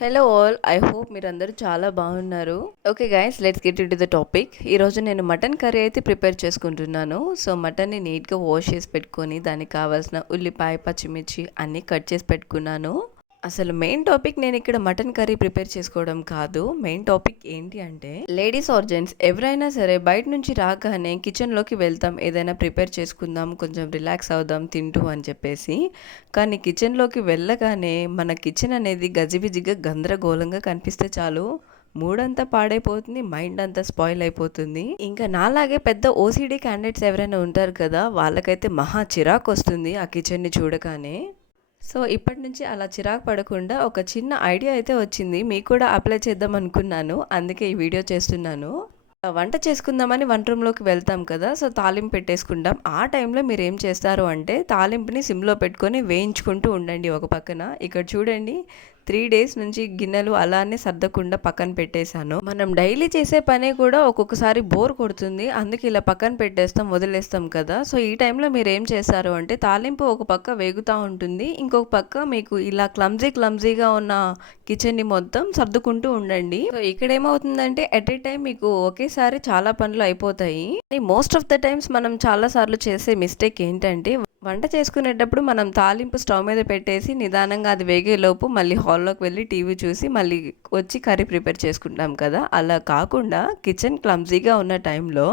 Hello all, I hope మీరందరూ చాలా బాగున్నారు. Okay guys, let's get in to the topic. ఈరోజు నేను మటన్ కర్రీ అయితే ప్రిపేర్ చేసుకుంటున్నాను. సో మటన్ని నీట్గా వాష్ చేసి పెట్టుకొని దానికి కావాల్సిన ఉల్లిపాయ, పచ్చిమిర్చి అన్నీ కట్ చేసి పెట్టుకున్నాను. అసలు మెయిన్ టాపిక్ నేను ఇక్కడ మటన్ కర్రీ ప్రిపేర్ చేసుకోవడం కాదు. మెయిన్ టాపిక్ ఏంటి అంటే, లేడీస్ ఆర్ జెంట్స్ ఎవరైనా సరే బయట నుంచి రాగానే కిచెన్లోకి వెళ్తాం, ఏదైనా ప్రిపేర్ చేసుకుందాం, కొంచెం రిలాక్స్ అవుదాం తింటూ అని చెప్పేసి. కానీ కిచెన్లోకి వెళ్ళగానే మన కిచెన్ అనేది గజిబిజిగా గందరగోళంగా కనిపిస్తే చాలు, మూడంతా పాడైపోతుంది, మైండ్ అంతా స్పాయిల్ అయిపోతుంది. ఇంకా నాలాగే పెద్ద ఓసీడీ క్యాండిడేట్స్ ఎవరైనా ఉంటారు కదా, వాళ్ళకైతే మహా చిరాకు వస్తుంది ఆ కిచెన్ని చూడగానే. సో ఇప్పటి నుంచి అలా చిరాకు పడకుండా ఒక చిన్న ఐడియా అయితే వచ్చింది, మీకు కూడా అప్లై చేద్దాం అనుకున్నాను, అందుకే ఈ వీడియో చేస్తున్నాను. వంట చేసుకుందామని వంట రూమ్లోకి వెళ్తాం కదా, సో తాలింపు పెట్టేసుకుంటాం. ఆ టైంలో మీరు ఏం చేస్తారు అంటే, తాలింపుని సిమ్లో పెట్టుకొని వేయించుకుంటూ ఉండండి ఒక పక్కన. ఇక్కడ చూడండి, 3 days నుంచి గిన్నెలు అలానే సర్దకుండా పక్కన పెట్టేశాను. మనం డైలీ చేసే పనే కూడా ఒక్కొక్కసారి బోర్ కొడుతుంది, అందుకే ఇలా పక్కన పెట్టేస్తాం, వదిలేస్తాం కదా. సో ఈ టైంలో మీరు ఏం చేస్తారు అంటే, తాలింపు ఒక పక్క వేగుతూ ఉంటుంది, ఇంకొక పక్క మీకు ఇలా క్లమ్జీగా ఉన్న కిచెన్ని మొత్తం సర్దుకుంటూ ఉండండి. సో ఇక్కడ ఏమవుతుందంటే, ఎట్ ఏ టైం మీకు ఒకేసారి చాలా పనులు అయిపోతాయి. మోస్ట్ ఆఫ్ ద టైమ్స్ మనం చాలా సార్లు చేసే మిస్టేక్ ఏంటంటే, వంట చేసుకునేటప్పుడు మనం తాలింపు స్టవ్ మీద పెట్టేసి నిదానంగా అది వేగేలోపు మళ్ళీ హాల్లోకి వెళ్ళి టీవీ చూసి మళ్ళీ వచ్చి కర్రీ ప్రిపేర్ చేసుకుంటాం కదా. అలా కాకుండా కిచెన్ క్లమ్జీగా ఉన్న టైంలో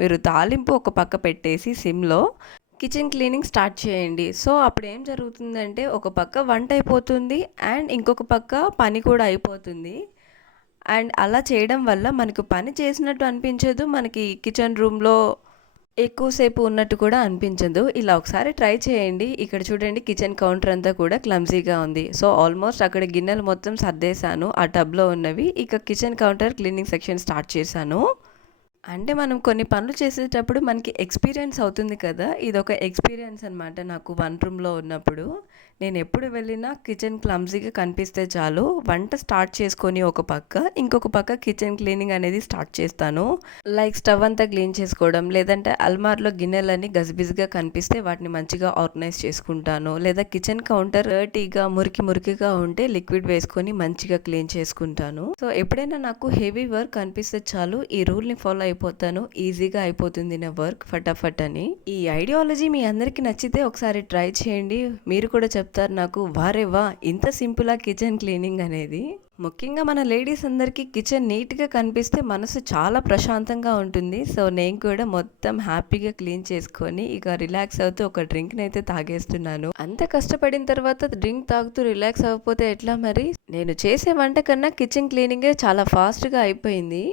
మీరు తాలింపు ఒక పక్క పెట్టేసి సిమ్లో కిచెన్ క్లీనింగ్ స్టార్ట్ చేయండి. సో అప్పుడు ఏం జరుగుతుందంటే, ఒక పక్క వంట అయిపోతుంది అండ్ ఇంకొక పక్క పని కూడా అయిపోతుంది. అండ్ అలా చేయడం వల్ల మనకు పని చేసినట్టు అనిపించదు, మనకి కిచెన్ రూమ్లో ఎక్కువసేపు ఉన్నట్టు కూడా అనిపించదు. ఇలా ఒకసారి ట్రై చేయండి. ఇక్కడ చూడండి, కిచెన్ కౌంటర్ అంతా కూడా క్లమ్జీగా ఉంది. సో ఆల్మోస్ట్ అక్కడ గిన్నెలు మొత్తం సర్దేశాను ఆ టబ్లో ఉన్నవి. ఇక kitchen counter cleaning section start చేశాను. అంటే మనం కొన్ని పనులు చేసేటప్పుడు మనకి ఎక్స్పీరియన్స్ అవుతుంది కదా, ఇదొక ఎక్స్పీరియన్స్ అనమాట నాకు వన్ రూమ్లో ఉన్నప్పుడు. నేను ఎప్పుడు వెళ్ళినా కిచెన్ క్లమ్జీగా కనిపిస్తే చాలు, వంట స్టార్ట్ చేసుకొని ఒక పక్క, ఇంకొక పక్క కిచెన్ క్లీనింగ్ అనేది స్టార్ట్ చేస్తాను. లైక్ స్టవ్ అంతా క్లీన్ చేసుకోవడం, లేదంటే అల్మార్లో గిన్నెలన్నీ గజిబిజిగా కనిపిస్తే వాటిని మంచిగా ఆర్గనైజ్ చేసుకుంటాను. లేదా కిచెన్ కౌంటర్ డర్టీగా మురికిగా ఉంటే లిక్విడ్ వేసుకొని మంచిగా క్లీన్ చేసుకుంటాను. సో ఎప్పుడైనా నాకు హెవీ వర్క్ అనిపిస్తే చాలు, ఈ రూల్ని ఫాలో అయిపోతాను, ఈజీగా అయిపోతుంది నా వర్క్ ఫటాఫట్ అని. ఈ ఐడియాలజీ మీ అందరికీ నచ్చితే ఒకసారి ట్రై చేయండి, మీరు కూడా చెప్తారు నాకు, వారేవా ఇంత సింపుల్ కిచెన్ క్లీనింగ్ అనేది. ముఖ్యంగా మన లేడీస్ అందరికీ కిచెన్ నీట్గా కనిపిస్తే మనసు చాలా ప్రశాంతంగా ఉంటుంది. సో నేను కూడా మొత్తం హ్యాపీగా క్లీన్ చేసుకొని ఇక రిలాక్స్ అవుతూ ఒక డ్రింక్ని అయితే తాగేస్తున్నాను. అంత కష్టపడిన తర్వాత డ్రింక్ తాగుతూ రిలాక్స్ అవ్వకపోతే ఎట్లా మరి. నేను చేసే వంట కన్నా కిచెన్ క్లీనింగే చాలా ఫాస్ట్గా అయిపోయింది.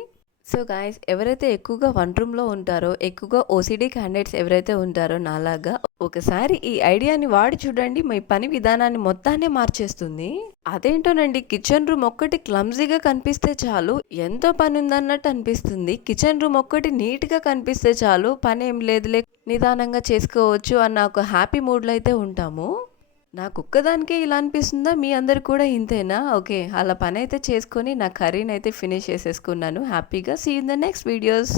సో గాయస్, ఎవరైతే ఎక్కువగా వన్ రూమ్లో ఉంటారో, ఎక్కువగా ఓసీడీ క్యాండిడేట్స్ ఎవరైతే ఉంటారో నాలాగా, ఒకసారి ఈ ఐడియాని వాడి చూడండి, మీ పని విధానాన్ని మొత్తాన్ని మార్చేస్తుంది. అదేంటోనండి, కిచెన్ రూమ్ ఒక్కటి క్లమ్జీగా కనిపిస్తే చాలు, ఎంతో పని ఉందన్నట్టు అనిపిస్తుంది. కిచెన్ రూమ్ ఒక్కటి నీట్గా కనిపిస్తే చాలు, పని ఏం లేదులే, నిదానంగా చేసుకోవచ్చు అన్న ఒక హ్యాపీ మూడ్లో అయితే ఉంటాము. నాకు ఒక్కదానికే ఇలా అనిపిస్తుందా, మీ అందరు కూడా ఇంతేనా? ఓకే, అలా పని అయితే చేసుకొని నా కర్రీని అయితే ఫినిష్ చేసేసుకున్నాను హ్యాపీగా. See in the next videos.